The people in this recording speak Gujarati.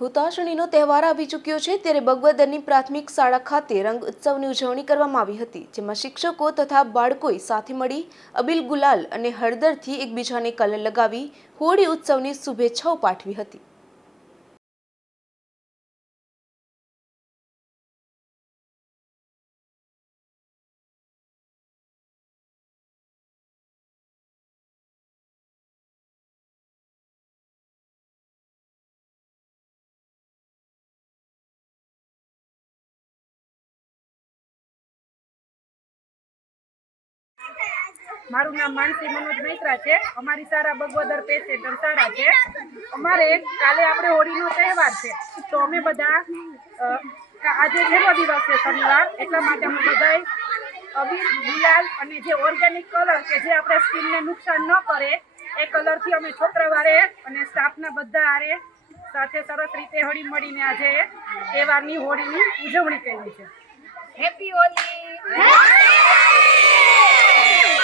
હુતાશણીનો તહેવાર આવી ચૂક્યો છે ત્યારે બગવદરની પ્રાથમિક શાળા ખાતે રંગ ઉત્સવની ઉજવણી કરવામાં આવી હતી, જેમાં શિક્ષકો તથા બાળકોએ સાથે મળી અબિલ ગુલાલ અને હળદરથી એકબીજાને કલર લગાવી હોળી ઉત્સવની શુભેચ્છાઓ પાઠવી હતી. મારું નામ માનસી મનોજ મૈત્રા છે. અમારી સારા બગવદર પે સેન્ટર શાળા છે. અમારે કાલે આપણે હોળીનો તહેવાર છે. તો અમે બધા આજે છેલ્લો દિવસ છે શનિવાર. એટલા માટે અમે બધાએ અબીર ગુલાલ અને જે ઓર્ગેનિક કલર કે જે આપણે સ્કિનને નુકસાન ન કરે એ કલરથી અમે છોકરાવારે અને સ્ટાફના બધા આરે સાથે સરસ રીતે હળી મળીને આજે તહેવારની હોળીની ઉજવણી કરી છે. હેપી હોલી